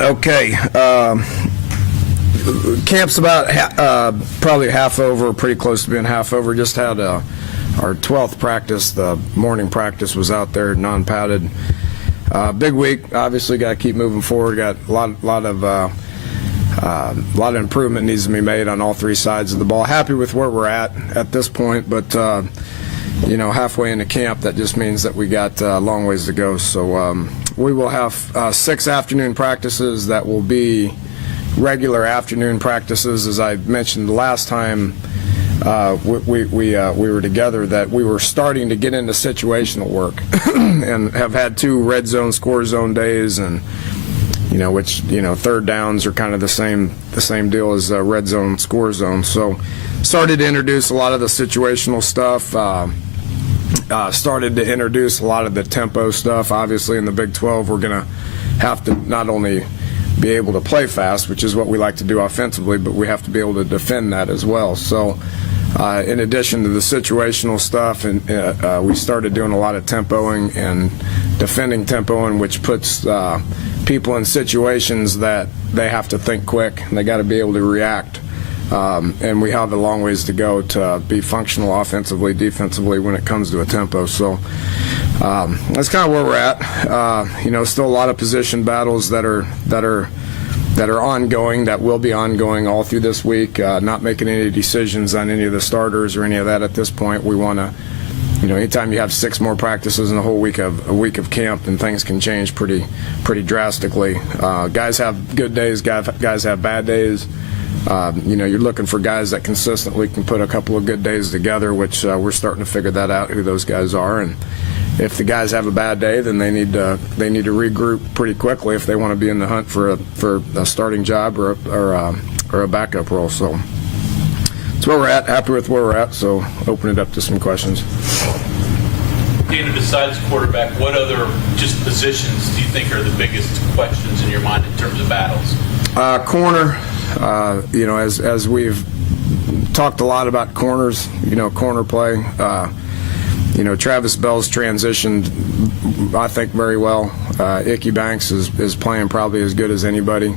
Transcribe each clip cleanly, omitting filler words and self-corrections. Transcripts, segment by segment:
Okay. Camp's about probably half over, pretty close to being half over. Just had our 12th practice. The morning practice was out there, non-padded. Big week. Obviously, got to keep moving forward. Got a lot of improvement needs to be made on all three sides of the ball. Happy with where we're at this point, but you know, halfway into camp, that just means that we got a long ways to go. So we will have 6 afternoon practices that will be regular afternoon practices. As I mentioned the last time we were together, that we were starting to get into situational work and have had 2 red zone, score zone days, and which third downs are kind of the same deal as red zone, score zone. So started to introduce a lot of the situational stuff. Started to introduce a lot of the tempo stuff. Obviously, in the Big 12, we're going to have to not only be able to play fast, which is what we like to do offensively, but we have to be able to defend that as well. So in addition to the situational stuff, and we started doing a lot of tempoing and defending tempoing, which puts people in situations that they have to think quick and they got to be able to react. And we have a long ways to go to be functional offensively, defensively when it comes to a tempo. So that's kind of where we're at. Still a lot of position battles that are ongoing, that will be ongoing all through this week. Not making any decisions on any of the starters or any of that at this point. We want to, anytime you have 6 more practices in a whole week of camp, and things can change pretty drastically. Guys have good days, guys have bad days. You're looking for guys that consistently can put a couple of good days together, which we're starting to figure that out, who those guys are. And if the guys have a bad day, then they need to regroup pretty quickly if they want to be in the hunt for a starting job or a backup role. So that's where we're at. Happy with where we're at. So open it up to some questions. Dana, besides quarterback, what other just positions do you think are the biggest questions in your mind in terms of battles? Corner. As we've talked a lot about corners, corner play. Travis Bell's transitioned, I think, very well. Icky Banks is playing probably as good as anybody.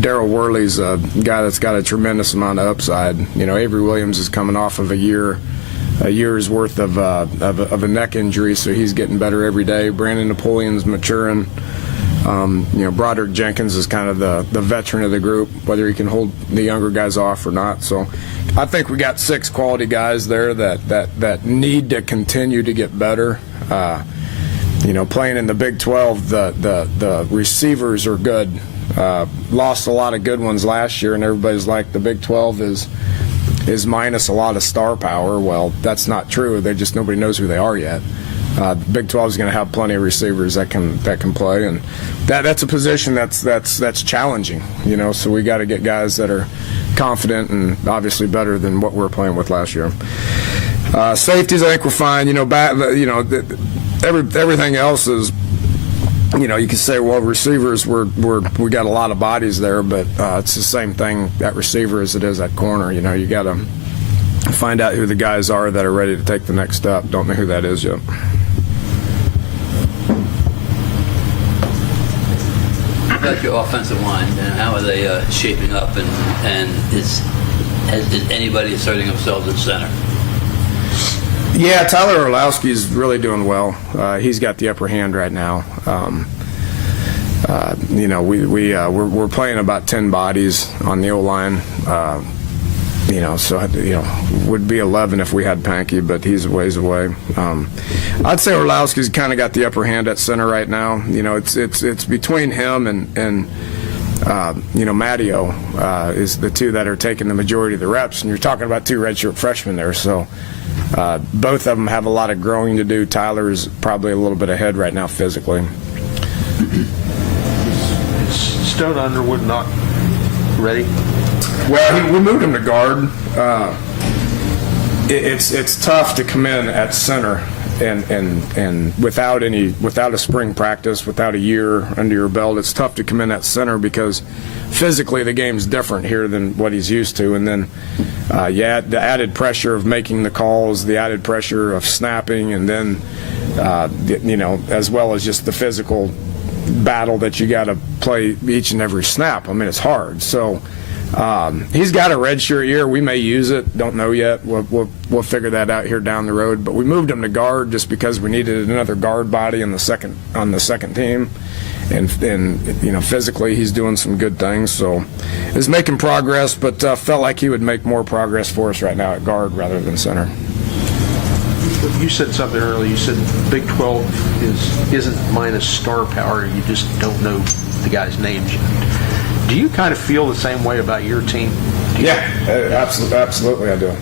Daryl Worley's a guy that's got a tremendous amount of upside. Avery Williams is coming off of a year's worth of a neck injury, so he's getting better every day. Brandon Napoleon's maturing. Broderick Jenkins is kind of the veteran of the group, whether he can hold the younger guys off or not. So I think we got 6 quality guys there that need to continue to get better. Playing in the Big 12, the receivers are good. Lost a lot of good ones last year, and everybody's like, the Big 12 is minus a lot of star power. Well, that's not true. Nobody knows who they are yet. Big 12 is going to have plenty of receivers that can play, and that's a position that's challenging. So we got to get guys that are confident and obviously better than what we were playing with last year. Safeties, I think we're fine. Everything else is. You can say, well, receivers, we got a lot of bodies there, but it's the same thing at receiver as it is at corner. You got to find out who the guys are that are ready to take the next step. Don't know who that is yet. About your offensive line, and how are they shaping up, and is anybody asserting themselves at center? Yeah, Tyler Orlowski's really doing well. He's got the upper hand right now. We're playing about 10 bodies on the O-line. Would be 11 if we had Pankey, but he's a ways away. I'd say Orlowski's kind of got the upper hand at center right now. It's between him and Matteo is the 2 that are taking the majority of the reps, and you're talking about 2 redshirt freshmen there, so both of them have a lot of growing to do. Tyler's probably a little bit ahead right now physically. Stone Underwood not ready? Well, we moved him to guard. It's tough to come in at center and without a spring practice, without a year under your belt. It's tough to come in at center because physically the game's different here than what he's used to, and then the added pressure of making the calls, the added pressure of snapping, and then as well as just the physical battle that you got to play each and every snap. I mean, it's hard. So he's got a redshirt year. We may use it. Don't know yet. We'll figure that out here down the road. But we moved him to guard just because we needed another guard body on the second team. And physically he's doing some good things. So he's making progress, but felt like he would make more progress for us right now at guard rather than center. You said something earlier. You said Big 12 isn't minus star power. You just don't know the guys' names yet. Do you kind of feel the same way about your team? Yeah, absolutely I do.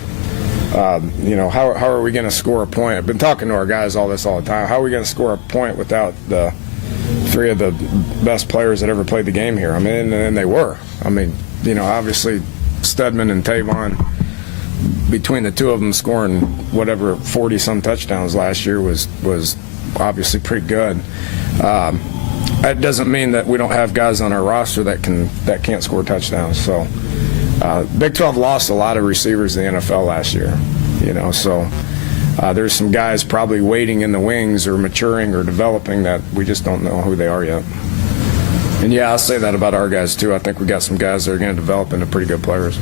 How are we going to score a point? I've been talking to our guys all the time. How are we going to score a point without the three of the best players that ever played the game here? I mean, and they were. I mean, obviously Stedman and Tavon, between the two of them scoring whatever 40-some touchdowns last year was obviously pretty good. That doesn't mean that we don't have guys on our roster that can't score touchdowns. So Big 12 lost a lot of receivers in the NFL last year, so there's some guys probably waiting in the wings or maturing or developing that we just don't know who they are yet. And yeah, I'll say that about our guys too. I think we got some guys that are going to develop into pretty good players.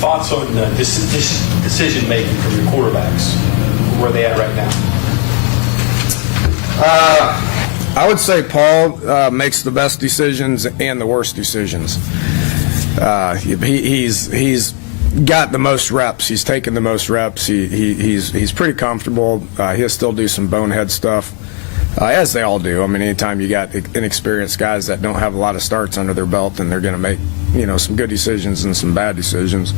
Thoughts on decision making from your quarterbacks? Where are they at right now? I would say Paul makes the best decisions and the worst decisions. He's got the most reps. He's taken the most reps. He's pretty comfortable. He'll still do some bonehead stuff, as they all do. I mean, anytime you got inexperienced guys that don't have a lot of starts under their belt, and they're going to make some good decisions and some bad decisions.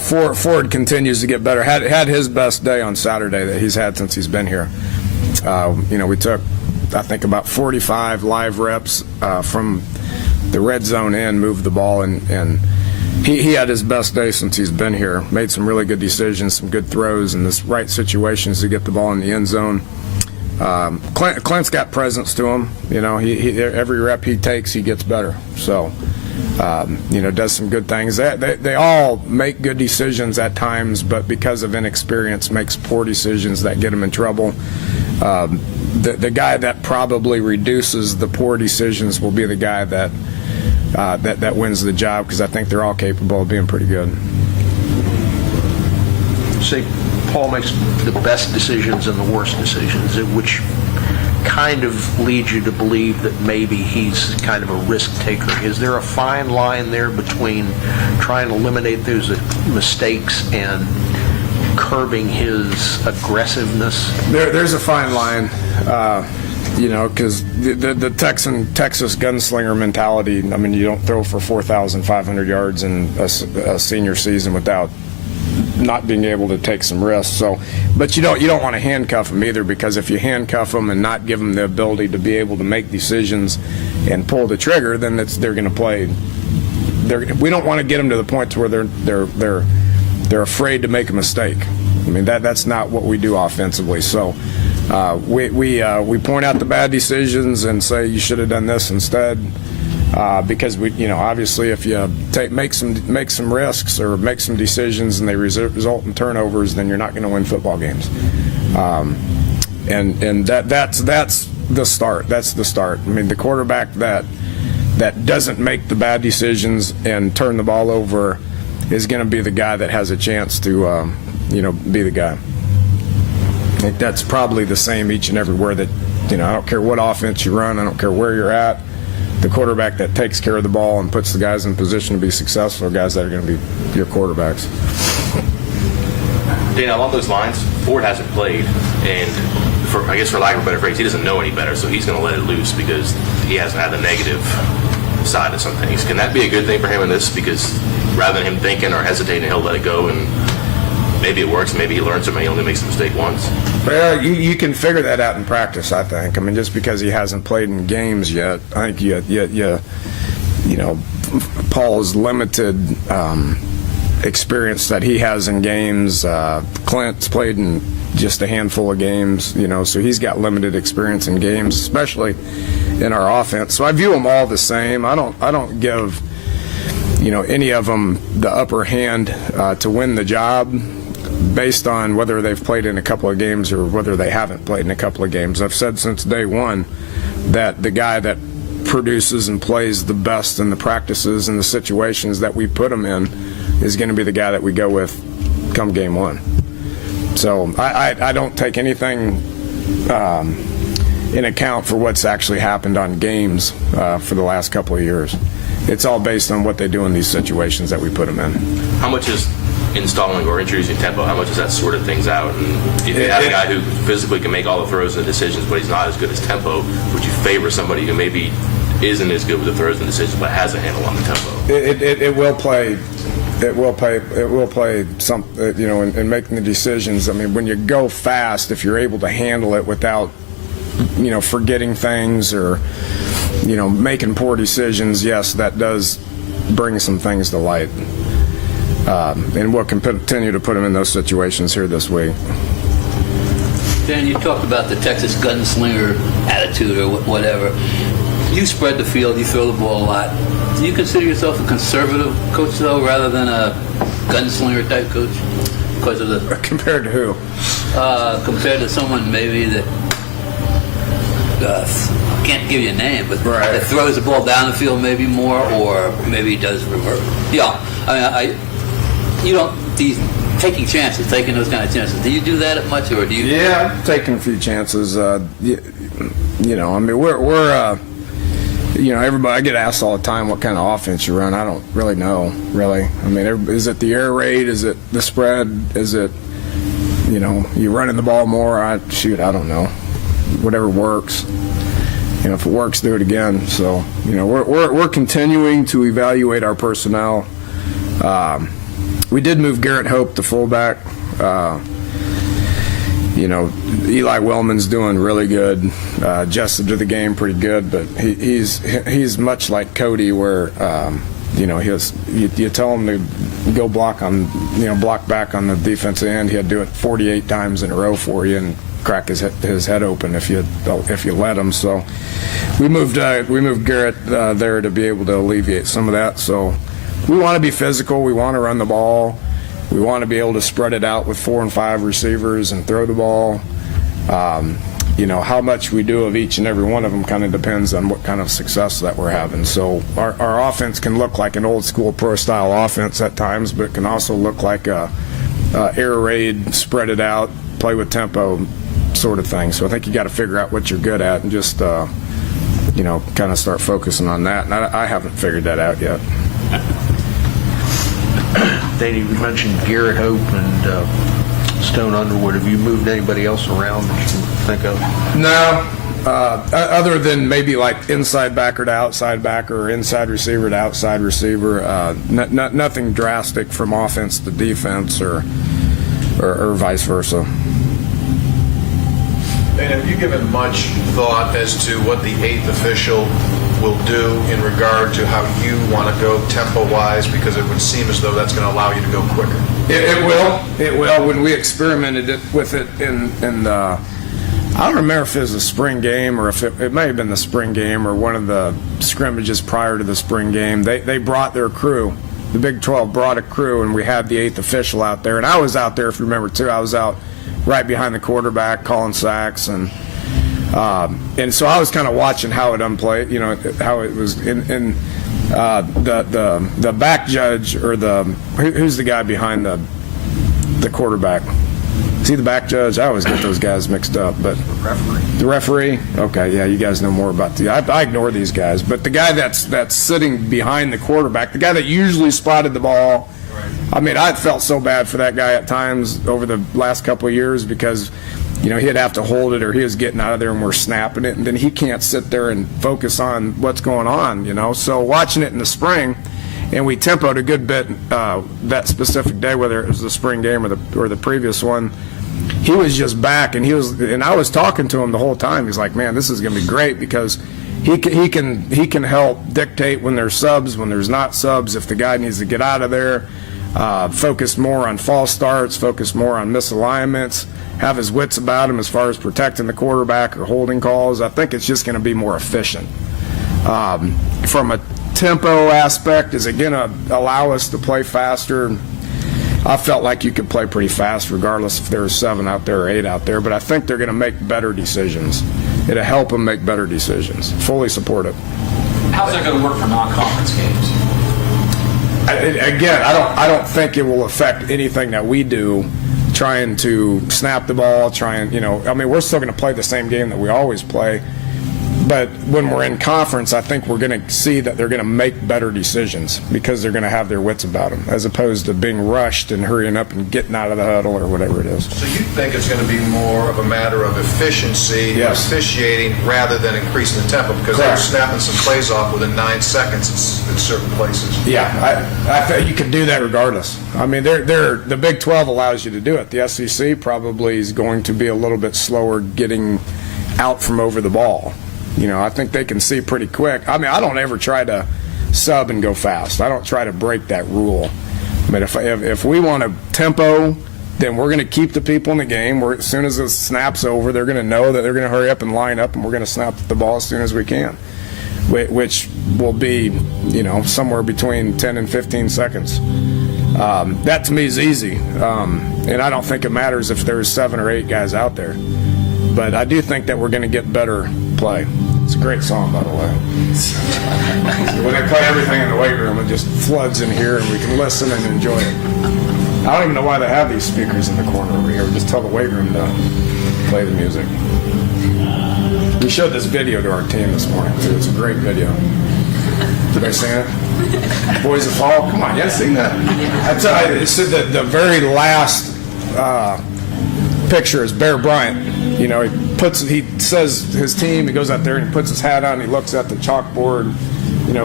Ford continues to get better. Had his best day on Saturday that he's had since he's been here. We took, I think, about 45 live reps from the red zone in, moved the ball, and he had his best day since he's been here. Made some really good decisions, some good throws in the right situations to get the ball in the end zone. Clint's got presence to him. Every rep he takes, he gets better. So, does some good things. They all make good decisions at times, but because of inexperience, makes poor decisions that get them in trouble. The guy that probably reduces the poor decisions will be the guy that wins the job, because I think they're all capable of being pretty good. Say Paul makes the best decisions and the worst decisions, which kind of leads you to believe that maybe he's kind of a risk taker. Is there a fine line there between trying to eliminate those mistakes and curbing his aggressiveness? There's a fine line, because the Texas gunslinger mentality. I mean, you don't throw for 4,500 yards in a senior season without not being able to take some risks. So, but you don't want to handcuff them either, because if you handcuff them and not give them the ability to be able to make decisions and pull the trigger, then they're going to play. We don't want to get them to the point to where they're afraid to make a mistake. I mean, that's not what we do offensively. So we point out the bad decisions and say you should have done this instead. Because obviously, if you make some risks or make some decisions and they result in turnovers, then you're not going to win football games. And that's the start. That's the start. I mean, the quarterback that doesn't make the bad decisions and turn the ball over is going to be the guy that has a chance to be the guy. I think that's probably the same each and everywhere. That I don't care what offense you run. I don't care where you're at. The quarterback that takes care of the ball and puts the guys in position to be successful are guys that are going to be your quarterbacks. Dana, along those lines, Ford hasn't played, and for lack of a better phrase, he doesn't know any better, so he's going to let it loose because he hasn't had the negative side of some things. Can that be a good thing for him in this? Because rather than him thinking or hesitating, he'll let it go, and maybe it works, maybe he learns it, maybe he only makes a mistake once. Well, you can figure that out in practice, I think. I mean, just because he hasn't played in games yet, I think Paul's limited experience that he has in games. Clint's played in just a handful of games, so he's got limited experience in games, especially in our offense. So I view them all the same. I don't give any of them the upper hand to win the job based on whether they've played in a couple of games or whether they haven't played in a couple of games. I've said since day one that the guy that produces and plays the best in the practices and the situations that we put him in is going to be the guy that we go with come game one. So I don't take anything in account for what's actually happened on games for the last couple of years. It's all based on what they do in these situations that we put them in. How much is installing or introducing tempo, how much does that sort of things out? And if you have a guy who physically can make all the throws and decisions, but he's not as good as tempo, would you favor somebody who maybe isn't as good with the throws and decisions, but has a handle on the tempo? It will play. It will play some, in making the decisions. I mean, when you go fast, if you're able to handle it without, forgetting things or, making poor decisions, yes, that does bring some things to light. And we'll continue to put them in those situations here this week. Dan, you talked about the Texas gunslinger attitude or whatever. You spread the field, you throw the ball a lot. Do you consider yourself a conservative coach, though, rather than a gunslinger type coach? Because of the Compared to who? Compared to someone maybe that I can't give you a name, but Right. that throws the ball down the field maybe more, or maybe does reverse. Yeah, taking chances, taking those kind of chances. Do you do that much, or do you? Yeah, I'm taking a few chances. Everybody, I get asked all the time what kind of offense you run. I don't really know, really. I mean, is it the air raid? Is it the spread? Is it, you running the ball more? I don't know. Whatever works. If it works, do it again. So, we're continuing to evaluate our personnel. We did move Garrett Hope to fullback. Eli Wellman's doing really good, adjusted to the game pretty good, but he's much like Cody, where you tell him to go block back on the defensive end, he'll do it 48 times in a row for you and crack his head open if you let him. So we moved Garrett there to be able to alleviate some of that. So we want to be physical. We want to run the ball. We want to be able to spread it out with 4 and 5 receivers and throw the ball. How much we do of each and every one of them kind of depends on what kind of success that we're having. So our offense can look like an old school pro style offense at times, but it can also look like a air raid, spread it out, play with tempo sort of thing. So I think you got to figure out what you're good at and just kind of start focusing on that. And I haven't figured that out yet. Danny, you mentioned Garrett Hope and Stone Underwood. Have you moved anybody else around that you can think of? No, other than maybe like inside backer to outside backer or inside receiver to outside receiver. Nothing drastic from offense to defense or vice versa. And have you given much thought as to what the 8th official will do in regard to how you want to go tempo-wise? Because it would seem as though that's going to allow you to go quicker. It will. When we experimented with it in I don't remember if it was a spring game or if it may have been the spring game or one of the scrimmages prior to the spring game. They brought their crew. The Big 12 brought a crew, and we had the 8th official out there. And I was out there, if you remember, too. I was out right behind the quarterback calling sacks, and so I was kind of watching how it unplayed, how it was in the back judge or who's the guy behind the quarterback? Is he the back judge? I always get those guys mixed up, but the referee. Okay, yeah, you guys know more about I ignore these guys, but the guy that's sitting behind the quarterback, the guy that usually spotted the ball. I mean, I felt so bad for that guy at times over the last couple of years because, he'd have to hold it or he was getting out of there and we're snapping it, and then he can't sit there and focus on what's going on, So watching it in the spring, and we tempoed a good bit that specific day, whether it was the spring game or the previous one. He was just back, and I was talking to him the whole time. He's like, man, this is going to be great because he can help dictate when there's subs, when there's not subs, if the guy needs to get out of there. Focus more on false starts, focus more on misalignments, have his wits about him as far as protecting the quarterback or holding calls. I think it's just going to be more efficient. From a tempo aspect, is it going to allow us to play faster? I felt like you could play pretty fast regardless if there was 7 out there or 8 out there, but I think they're going to make better decisions. It'll help them make better decisions. Fully support it. How's that going to work for non-conference games? Again, I don't think it will affect anything that we do, trying to snap the ball, we're still going to play the same game that we always play. But when we're in conference, I think we're going to see that they're going to make better decisions because they're going to have their wits about them, as opposed to being rushed and hurrying up and getting out of the huddle or whatever it is. So you think it's going to be more of a matter of efficiency, Yes. officiating, rather than increasing the tempo? Because they're Correct. snapping some plays off within 9 seconds in certain places. Yeah, I think you can do that regardless. I mean, the Big 12 allows you to do it. The SEC probably is going to be a little bit slower getting out from over the ball. I think they can see pretty quick. I mean, I don't ever try to sub and go fast. I don't try to break that rule. But if we want a tempo, then we're going to keep the people in the game. As soon as the snap's over, they're going to know that they're going to hurry up and line up, and we're going to snap the ball as soon as we can, which will be, somewhere between 10 and 15 seconds. That to me is easy, and I don't think it matters if there's 7 or 8 guys out there. But I do think that we're going to get better play. It's a great song, by the way. When they play everything in the weight room, it just floods in here, and we can listen and enjoy it. I don't even know why they have these speakers in the corner over here. Just tell the weight room to play the music. We showed this video to our team this morning, too. It's a great video. Did I sing it? Boys of Fall? Come on, you haven't seen that? I tell you, it's the very last picture is Bear Bryant. He says his team, he goes out there and he puts his hat on, he looks at the chalkboard,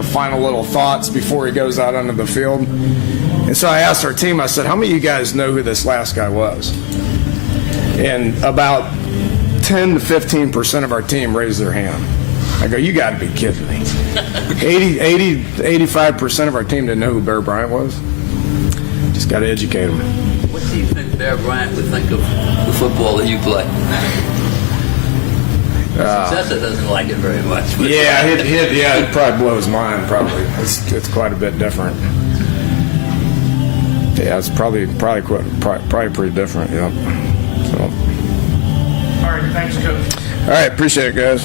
final little thoughts before he goes out onto the field. And so I asked our team, I said, how many of you guys know who this last guy was? And about 10 to 15% of our team raised their hand. I go, you got to be kidding me. 85% of our team didn't know who Bear Bryant was. Just got to educate them. What do you think Bear Bryant would think of the football that you play? Successor doesn't like it very much. But It'd probably blow his mind. Probably, it's quite a bit different. Yeah, it's probably pretty different. Yeah. So. All right, thanks, Coach. All right, appreciate it, guys.